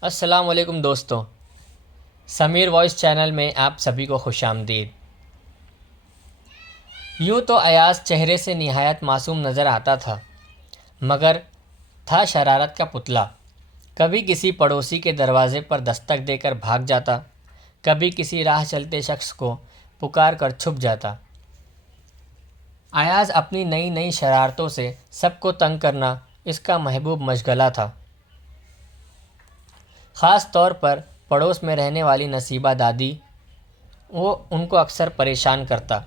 السلام علیکم دوستوں، سمیر وائس چینل میں آپ سبھی کو خوش آمدید۔ یوں تو ایاز چہرے سے نہایت معصوم نظر آتا تھا، مگر تھا شرارت کا پتلا۔ کبھی کسی پڑوسی کے دروازے پر دستک دے کر بھاگ جاتا، کبھی کسی راہ چلتے شخص کو پکار کر چھپ جاتا۔ ایاز اپنی نئی نئی شرارتوں سے سب کو تنگ کرنا اس کا محبوب مشغلہ تھا۔ خاص طور پر پڑوس میں رہنے والی نصیبہ دادی، وہ ان کو اکثر پریشان کرتا۔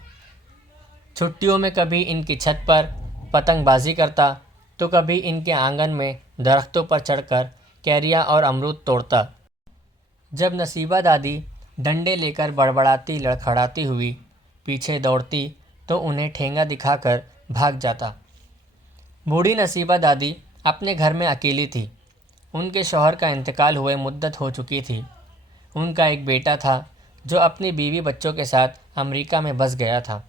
چھٹیوں میں کبھی ان کی چھت پر پتنگ بازی کرتا تو کبھی ان کے آنگن میں درختوں پر چڑھ کر کیریاں اور امرود توڑتا۔ جب نصیبہ دادی ڈنڈے لے کر بڑبڑاتی لڑکھڑاتی ہوئی پیچھے دوڑتی تو انہیں ٹھینگا دکھا کر بھاگ جاتا۔ بوڑھی نصیبہ دادی اپنے گھر میں اکیلی تھی۔ ان کے شوہر کا انتقال ہوئے مدت ہو چکی تھی۔ ان کا ایک بیٹا تھا جو اپنی بیوی بچوں کے ساتھ امریکہ میں بس گیا تھا۔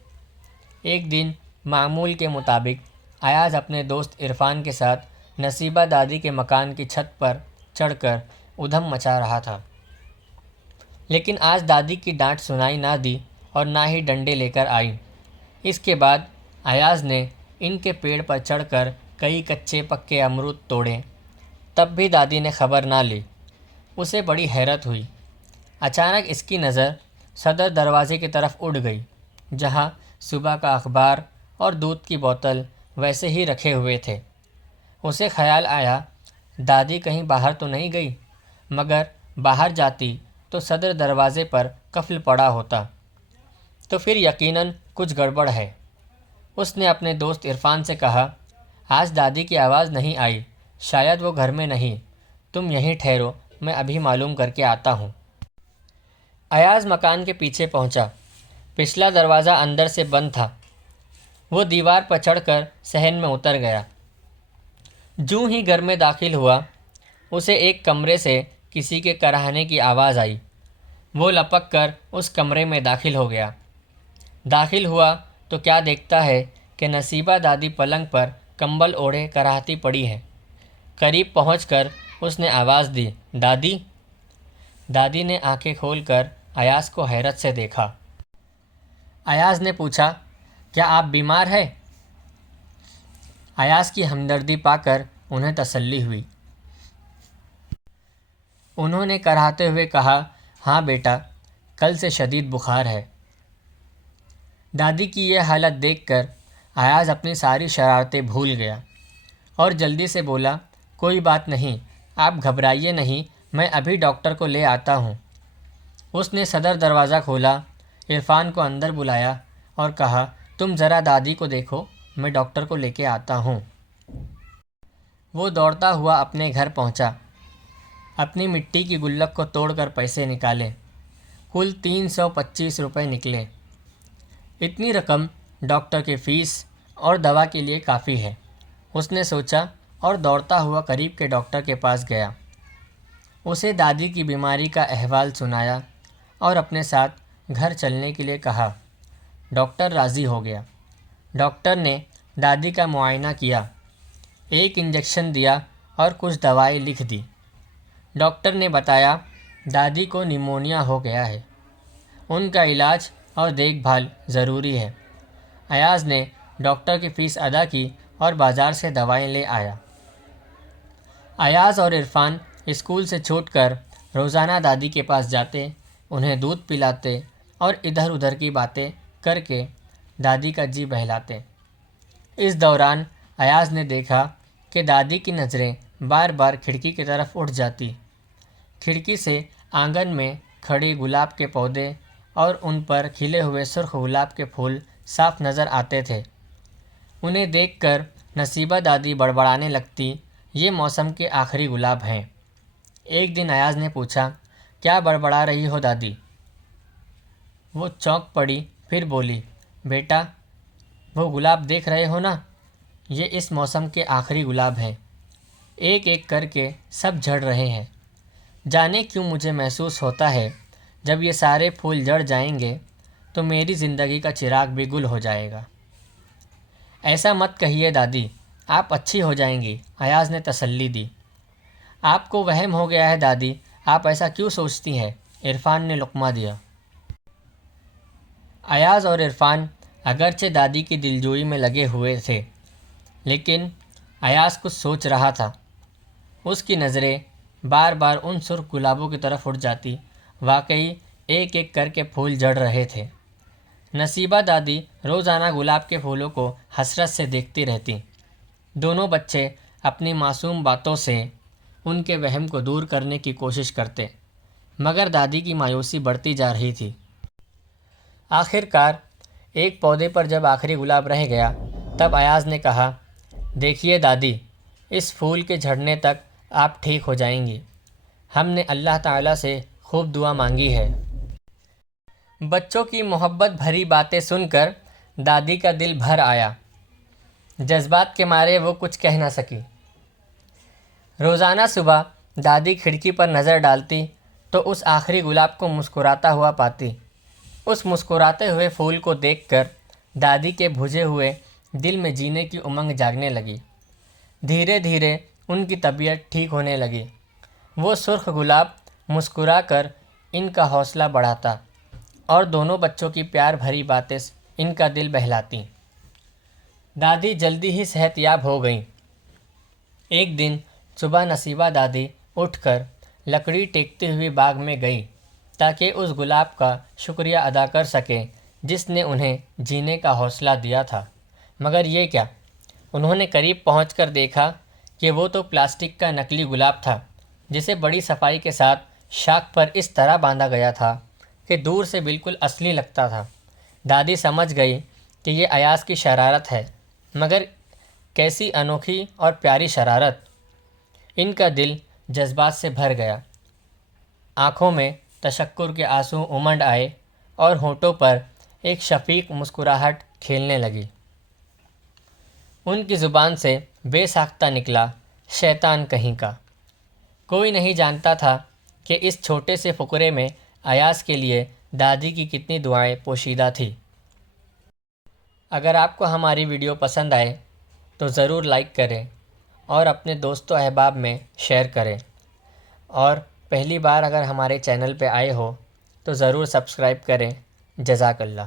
ایک دن معمول کے مطابق ایاز اپنے دوست عرفان کے ساتھ نصیبہ دادی کے مکان کی چھت پر چڑھ کر ادھم مچا رہا تھا، لیکن آج دادی کی ڈانٹ سنائی نہ دی اور نہ ہی ڈنڈے لے کر آئی۔ اس کے بعد ایاز نے ان کے پیڑ پر چڑھ کر کئی کچے پکے امرود توڑے، تب بھی دادی نے خبر نہ لی۔ اسے بڑی حیرت ہوئی۔ اچانک اس کی نظر صدر دروازے کی طرف اڑ گئی، جہاں صبح کا اخبار اور دودھ کی بوتل ویسے ہی رکھے ہوئے تھے۔ اسے خیال آیا دادی کہیں باہر تو نہیں گئی، مگر باہر جاتی تو صدر دروازے پر قفل پڑا ہوتا، تو پھر یقیناً کچھ گڑبڑ ہے۔ اس نے اپنے دوست عرفان سے کہا، آج دادی کی آواز نہیں آئی، شاید وہ گھر میں نہیں، تم یہیں ٹھہرو، میں ابھی معلوم کر کے آتا ہوں۔ ایاز مکان کے پیچھے پہنچا۔ پچھلا دروازہ اندر سے بند تھا۔ وہ دیوار پر چڑھ کر صحن میں اتر گیا۔ جوں ہی گھر میں داخل ہوا، اسے ایک کمرے سے کسی کے کراہنے کی آواز آئی۔ وہ لپک کر اس کمرے میں داخل ہو گیا۔ داخل ہوا تو کیا دیکھتا ہے کہ نصیبہ دادی پلنگ پر کمبل اوڑھے کراہتی پڑی ہے۔ قریب پہنچ کر اس نے آواز دی، دادی؟ دادی نے آنکھیں کھول کر ایاز کو حیرت سے دیکھا۔ ایاز نے پوچھا، کیا آپ بیمار ہیں؟ ایاز کی ہمدردی پا کر انہیں تسلی ہوئی۔ انہوں نے کراہتے ہوئے کہا، ہاں بیٹا، کل سے شدید بخار ہے۔ دادی کی یہ حالت دیکھ کر ایاز اپنی ساری شرارتیں بھول گیا اور جلدی سے بولا، کوئی بات نہیں، آپ گھبرائیے نہیں، میں ابھی ڈاکٹر کو لے آتا ہوں۔ اس نے صدر دروازہ کھولا، عرفان کو اندر بلایا اور کہا، تم ذرا دادی کو دیکھو، میں ڈاکٹر کو لے کے آتا ہوں۔ وہ دوڑتا ہوا اپنے گھر پہنچا۔ اپنی مٹی کی گلک کو توڑ کر پیسے نکالے۔ کل 325 روپے نکلے۔ اتنی رقم ڈاکٹر کی فیس اور دوا کے لیے کافی ہے، اس نے سوچا اور دوڑتا ہوا قریب کے ڈاکٹر کے پاس گیا۔ اسے دادی کی بیماری کا احوال سنایا اور اپنے ساتھ گھر چلنے کے لیے کہا۔ ڈاکٹر راضی ہو گیا۔ ڈاکٹر نے دادی کا معائنہ کیا، ایک انجیکشن دیا اور کچھ دوائیں لکھ دی۔ ڈاکٹر نے بتایا دادی کو نمونیا ہو گیا ہے، ان کا علاج اور دیکھ بھال ضروری ہے۔ ایاز نے ڈاکٹر کی فیس ادا کی اور بازار سے دوائیں لے آیا۔ ایاز اور عرفان اسکول سے چھوٹ کر روزانہ دادی کے پاس جاتے، انہیں دودھ پلاتے اور ادھر ادھر کی باتیں کر کے دادی کا جی بہلاتے۔ اس دوران ایاز نے دیکھا کہ دادی کی نظریں بار بار کھڑکی کی طرف اٹھ جاتی۔ کھڑکی سے آنگن میں کھڑے گلاب کے پودے اور ان پر کھلے ہوئے سرخ گلاب کے پھول صاف نظر آتے تھے۔ انہیں دیکھ کر نصیبہ دادی بڑبڑانے لگتی، یہ موسم کے آخری گلاب ہیں۔ ایک دن ایاز نے پوچھا، کیا بڑبڑا رہی ہو دادی؟ وہ چونک پڑی، پھر بولی، بیٹا وہ گلاب دیکھ رہے ہو نا، یہ اس موسم کے آخری گلاب ہیں، ایک ایک کر کے سب جھڑ رہے ہیں۔ جانے کیوں مجھے محسوس ہوتا ہے جب یہ سارے پھول جھڑ جائیں گے تو میری زندگی کا چراغ بھی گل ہو جائے گا۔ ایسا مت کہیے دادی، آپ اچھی ہو جائیں گی، ایاز نے تسلی دی۔ آپ کو وہم ہو گیا ہے دادی، آپ ایسا کیوں سوچتی ہیں؟ عرفان نے لقمہ دیا۔ ایاز اور عرفان اگرچہ دادی کی دلجوئی میں لگے ہوئے تھے، لیکن ایاز کچھ سوچ رہا تھا۔ اس کی نظریں بار بار ان سرخ گلابوں کی طرف اٹھ جاتی، واقعی ایک ایک کر کے پھول جڑ رہے تھے۔ نصیبہ دادی روزانہ گلاب کے پھولوں کو حسرت سے دیکھتی رہتی۔ دونوں بچے اپنی معصوم باتوں سے ان کے وہم کو دور کرنے کی کوشش کرتے، مگر دادی کی مایوسی بڑھتی جا رہی تھی۔ آخر کار ایک پودے پر جب آخری گلاب رہ گیا، تب ایاز نے کہا، دیکھیے دادی، اس پھول کے جھڑنے تک آپ ٹھیک ہو جائیں گی۔ ہم نے اللہ تعالیٰ سے خوب دعا مانگی ہے۔ بچوں کی محبت بھری باتیں سن کر دادی کا دل بھر آیا۔ جذبات کے مارے وہ کچھ کہہ نہ سکی۔ روزانہ صبح دادی کھڑکی پر نظر ڈالتی تو اس آخری گلاب کو مسکراتا ہوا پاتی۔ اس مسکراتے ہوئے پھول کو دیکھ کر دادی کے بجھے ہوئے دل میں جینے کی امنگ جاگنے لگی۔ دھیرے دھیرے ان کی طبیعت ٹھیک ہونے لگی۔ وہ سرخ گلاب مسکرا کر ان کا حوصلہ بڑھاتا اور دونوں بچوں کی پیار بھری باتیں ان کا دل بہلاتی۔ دادی جلدی ہی صحت یاب ہو گئیں۔ ایک دن صبح نصیبہ دادی اٹھ کر لکڑی ٹیکتے ہوئے باغ میں گئی تاکہ اس گلاب کا شکریہ ادا کر سکیں جس نے انہیں جینے کا حوصلہ دیا تھا۔ مگر یہ کیا، انہوں نے قریب پہنچ کر دیکھا کہ وہ تو پلاسٹک کا نکلی گلاب تھا جسے بڑی صفائی کے ساتھ شاخ پر اس طرح باندھا گیا تھا کہ دور سے بالکل اصلی لگتا تھا۔ دادی سمجھ گئی کہ یہ ایاز کی شرارت ہے، مگر کیسی انوکھی اور پیاری شرارت! ان کا دل جذبات سے بھر گیا۔ آنکھوں میں تشکر کے آنسو امنڈ آئے اور ہونٹوں پر ایک شفیق مسکراہٹ کھیلنے لگی۔ ان کی زبان سے بے ساختہ نکلا، شیطان کہیں کا! کوئی نہیں جانتا تھا کہ اس چھوٹے سے فقرے میں ایاز کے لیے دادی کی کتنی دعائیں پوشیدہ تھیں۔ اگر آپ کو ہماری ویڈیو پسند آئے تو ضرور لائک کریں اور اپنے دوست و احباب میں شیئر کریں، اور پہلی بار اگر ہمارے چینل پہ آئے ہو تو ضرور سبسکرائب کریں۔ جزاک اللہ۔